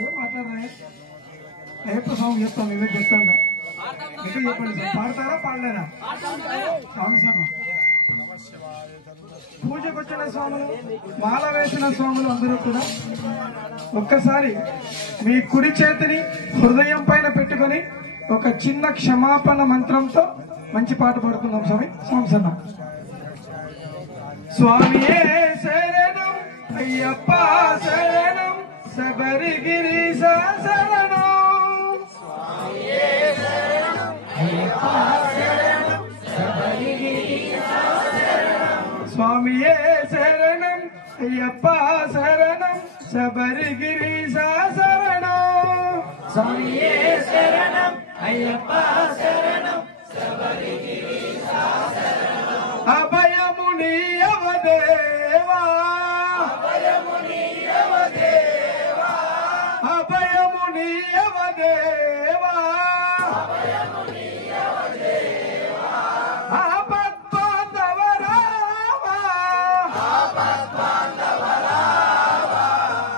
ఏం మాట్లాడరా అయ్యప్ప స్వామి చెప్తాను ఇవే చెప్తాను ఇంకా చెప్పండి సార్ పాడతారా పాడలేరా స్వామి సార్ పూజకు వచ్చిన స్వాములు మాల వేసిన స్వాములు అందరూ కూడా ఒక్కసారి మీ కుడి చేతిని హృదయం పైన పెట్టుకొని ఒక చిన్న క్షమాపణ మంత్రంతో మంచి పాట పాడుకుందాం స్వామి స్వామి సన్న స్వామియే శరణం అయ్యప్ప శరణం శబరిగిరీశ శరణం స్వామియే శరణం అయ్యప్ప శరణం శబరిగిరీశ శరణం స్వామియే శరణం అయ్యప్ప శరణం శబరిగిరీశ శరణం స్వామియే శరణం అయ్యప్ప శరణం శబరిగిరీశ శరణం అభయమునియవ దేవా అభయమునియవ దేవా అభయమునియవ దేవా అభయమునియవ దేవా ఆపద్బాంధవ రావా ఆపద్బాంధవ రావా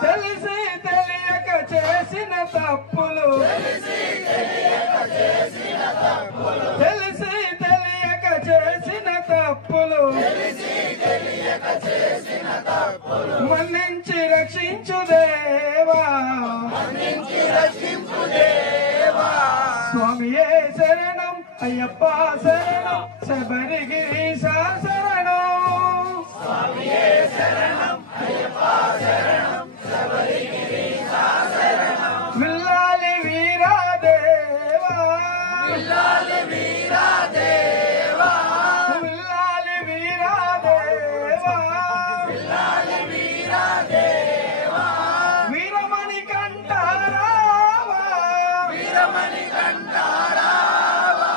తెలిసి తెలియక చేసిన తప్పులు తెలిసి తెలియక చేసిన తప్పులు తెలిసి తెలియక చేసిన తప్పులు తెలిసి తెలియక చేసిన తప్పులు మన్నించి రక్షించు దేవా మన్నించి రక్షించు దేవా స్వామియే శరణం అయ్యప్ప శరణం శబరిగిరీశ శరణం స్వామియే శరణం అయ్యప్ప శరణం శబరిగిరీశ శరణం విల్లాలి వీరా దేవా విల్లాలి వీరా దేవా విల్లాలి వీరా దేవా విల్లాలి వీరా దేవా వీరమణి కంఠారావా వీరమణి కంఠారావా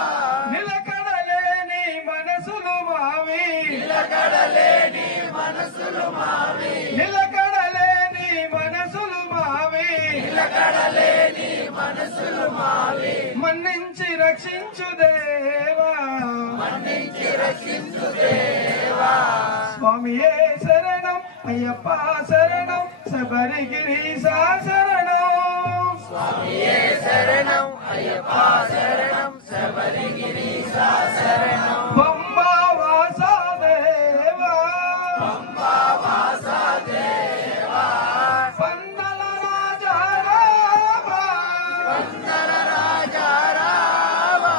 నిలకడలేని మనసులు మావి నిలకడలేని మనసులు మావి నిలకడలేని మనసులు మావి నిలకడలేని మనసులు మావి మన్నించి రక్షించు దేవా మన్నించి రక్షించు దేవా స్వామియే శరణం అయ్యప్ప శరణం శబరిగిరీశ శరణం స్వామియే శరణం అయ్యప్ప శరణం శబరిగిరీశ శరణం పంబా వాసుదేవా పంబా వాసుదేవా పందల రాజా రావా పందల రాజా రావా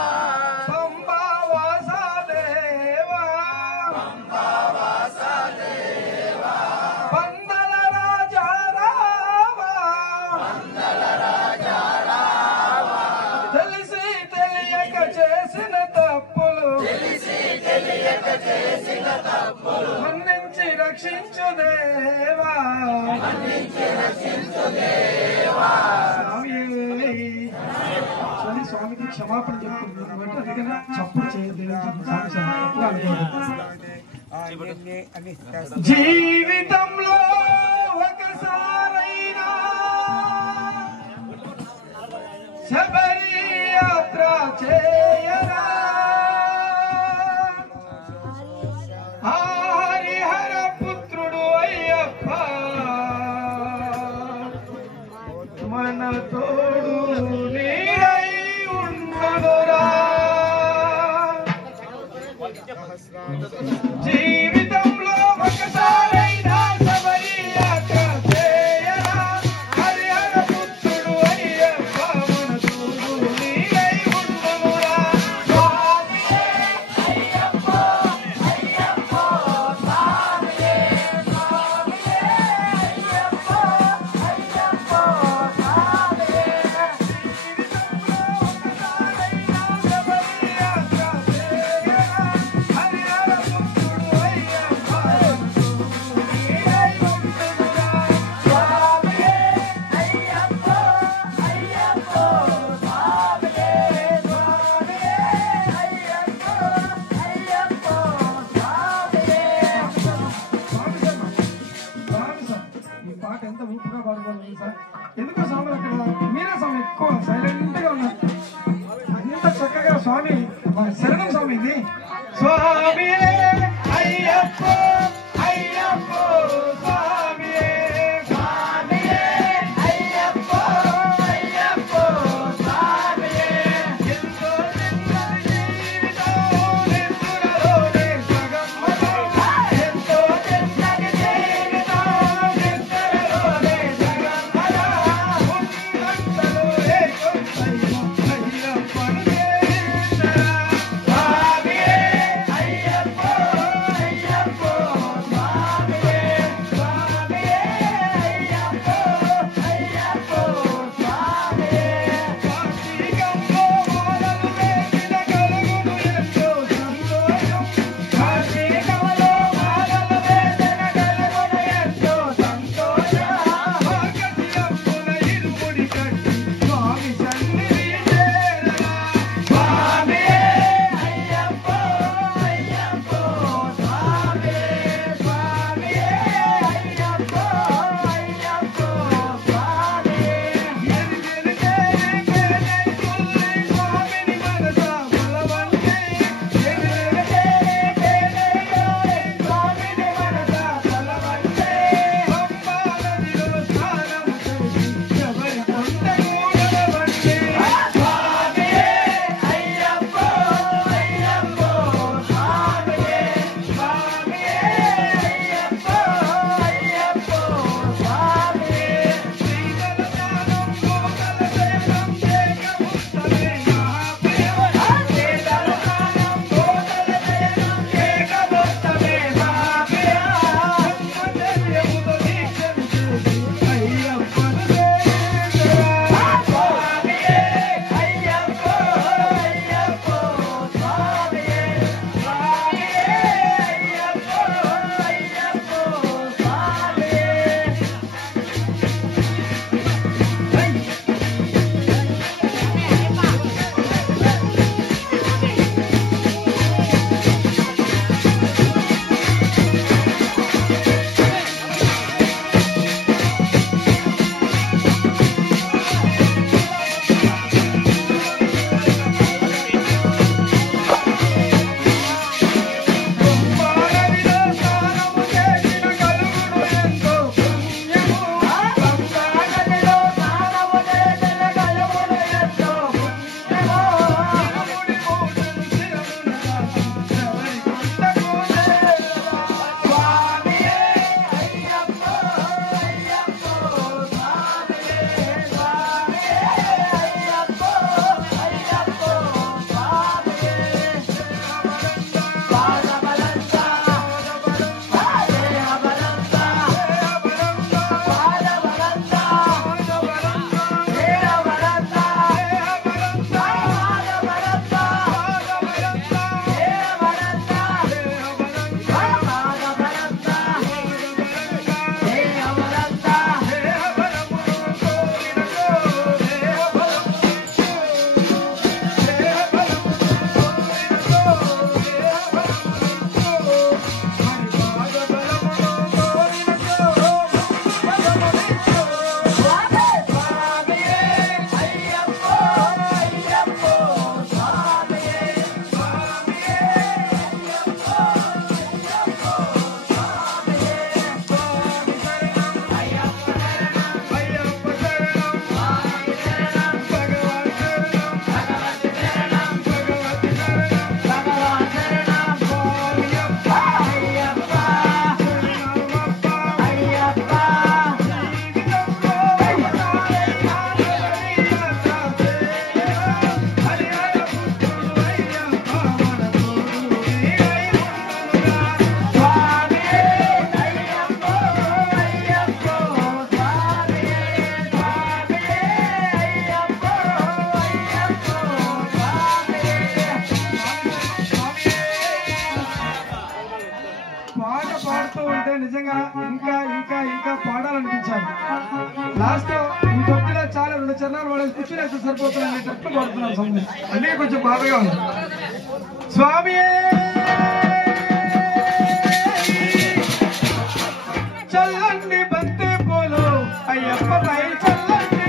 పంబా వాసుదేవా పంబా వాసుదేవా పందల రాజా రావా పందల రాజా రావా తెలిసి తెలియక చేసిన తప్పులు తెలిసి తెలియక చేసిన తప్పులు మన్నించి రక్షించు దేవా మన్నించి రక్షించు దేవా స్వామి స్వామికి క్షమాపణ చెప్తున్నాను అంటే అందుకని చప్పుడు చేయదు జీవితంలో ఒకసారైనా శబరి యాత్ర చేయరా హరిహర పుత్రుడు అయ్యప్ప మన తోడు నీడై ఉండదురా జీవితంలో ఒకసారైనా శబరి యాత్ర చేయరా హరిహర పుత్రుడు అయ్యప్ప మన తోడు నీడై ఉండదురా స్వామియే అయ్యప్ప అయ్యప్ప స్వామియే స్వామియే అయ్యప్ప అయ్యప్ప స్వామియే జీవితంలో ఒకసారైనా శబరి యాత్ర చేయరా హరిహర పుత్రుడు అయ్యప్ప నీడై ఉండురా స్వామియే అయ్యప్ప అయ్యప్ప స్వామియే స్వామియే అయ్యప్ప అయ్యప్ప స్వామియే స్వామి సార్ ఈ పాట ఎంత ఊపుగా పాడుకోవాలి సార్ ఎందుకో స్వామి అక్కడ మీరే స్వామి ఎక్కువ సైలెంట్ గా ఉన్నారు అంత చక్కగా స్వామి శరణం స్వామి ఇది స్వామియే అయ్యప్ప అయ్యప్ప స్వామియే స్వామియే అయ్యప్ప లాస్ట్ ఇంకొకటిలో చాలా 2 చరణాలు వాడేసి కూర్చునేస్తే సరిపోతుంది అనేటట్లు పడుతున్నాం స్వామి. అందుకే కొంచెం బాధగా ఉంది స్వామి. చల్లండి బంతి పూలు అయ్యప్పపై చల్లండి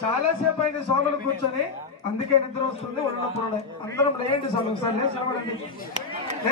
చాలాసేపు అయింది స్వాములు కూర్చొని, అందుకే నిద్ర వస్తుంది. ఒళ్ళొప్పులు అందరం లేండి స్వామి, ఒకసారి లేచి నిలబడండి.